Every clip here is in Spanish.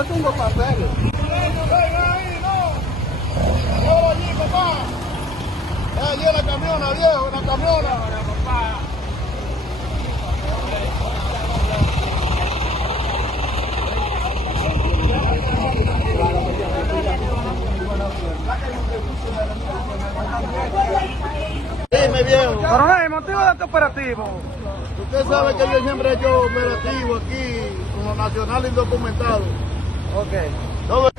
yo tengo papeles. Venga ahí, no. Yo allí, papá. Allí en la camiona, viejo, en la camiona. Papá. Dime, viejo. Coronel, el motivo de este operativo. Usted sabe que yo siempre he hecho operativo aquí con los nacionales indocumentados. Ok. Todo.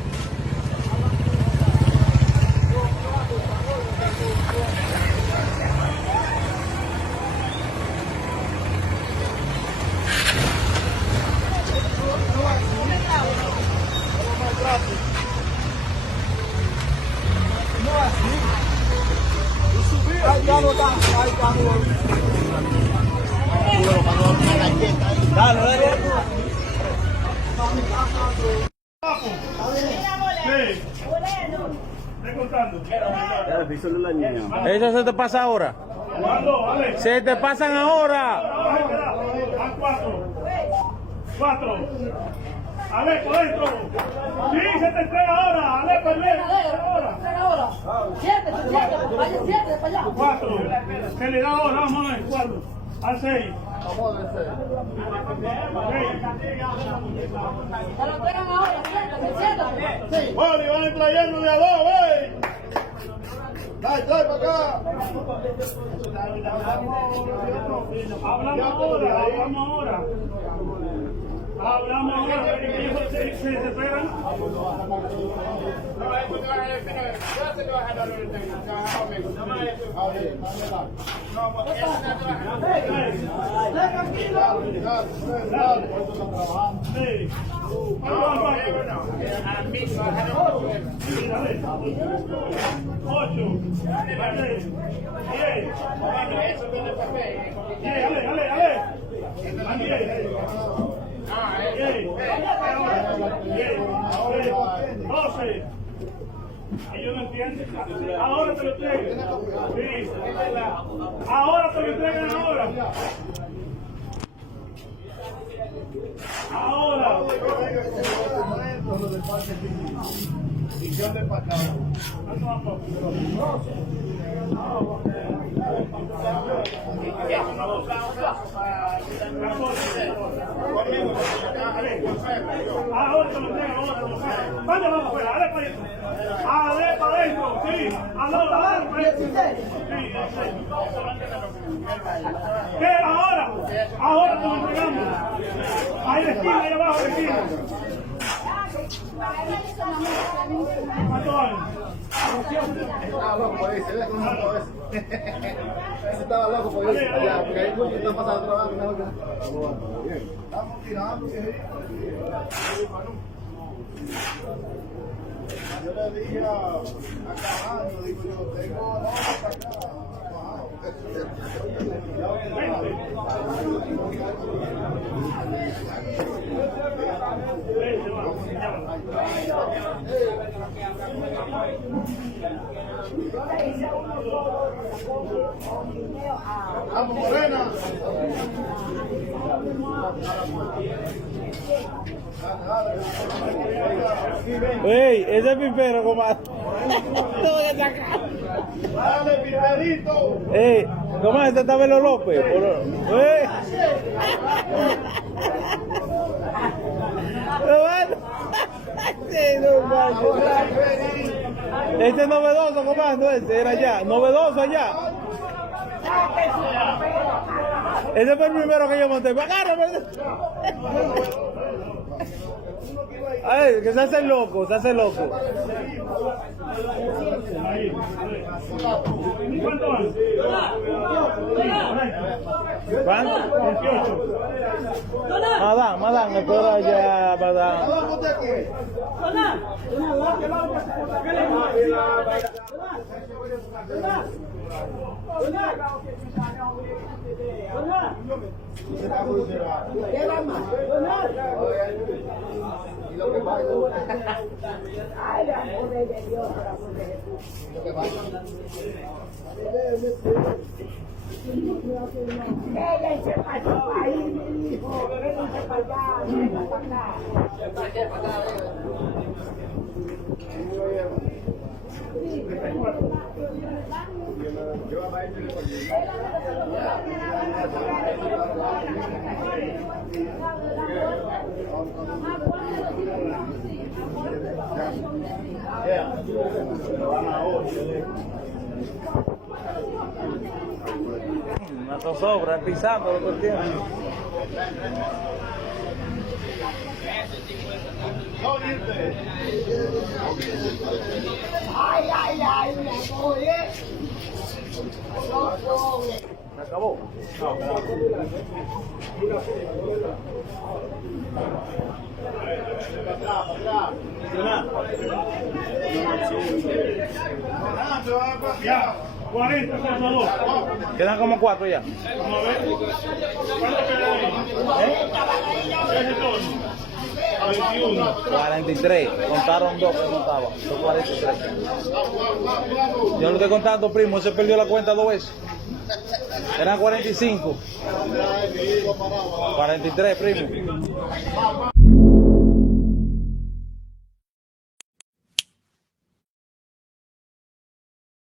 Eso se te pasa ahora. Se te pasan ahora. Cuatro. Aleco, dentro. Sí, se te entrega ahora. Aleco, ahora. Siete, para allá. Cuatro. Se le da ahora, vamos a ver. Cuatro. Al 6. Vamos a ver. Se lo entregan ahora, siéntate. Bueno, y van trayendo de a dos, ¿ves? Trae para acá. Hablamos ahora. Que ellos se desesperan. Ellos no entienden. Ahora te lo entregan. Sí. Ahora te lo entregan ahora. Ahora. Ahora te lo entregan, ¿cuándo vamos afuera? Dale para adentro, sí. Ahora, ¿qué? Ahora te lo entregamos. Ahí la esquina, ahí abajo la esquina. ¿Cuántos años? Estaba loco ese, ¿ves? Ese estaba loco por irse allá, porque ahí muchos están pasando trabajo. Estamos tirando, yo le dije a Caballo, digo yo, tengo dos para acá. Vamos, Morena. Ey, ese es pipero, comadre. Dale, piperito. Ey, comadre, este está Velo López. Ey. Este es novedoso, comando, ese era allá, novedoso allá. Ese fue el primero que yo monté. ¡Agárrame! Ay, que se hace loco, se hace loco. ¿Cuánto van? ¿Cuánto? Madame, espera ya, madame. Y lo que pasa. Ay, la amor de Dios, por amor de Jesús. Lo que pasa. Ella se pasó ahí, mi hijo. Una zozobra pisando todo el tiempo. Ay, ay, ay, mi amor, ¿eh? ¿Se acabó? Ya, 40 contra 2. Quedan como 4 ya. Vamos a ver. ¿Cuánto queda ahí? Ese turno. A 21. 43. Contaron 2 que contaba. Son 43. Yo lo estoy contando, primo. Se perdió la cuenta 2 veces. Eran 45. 43, primo.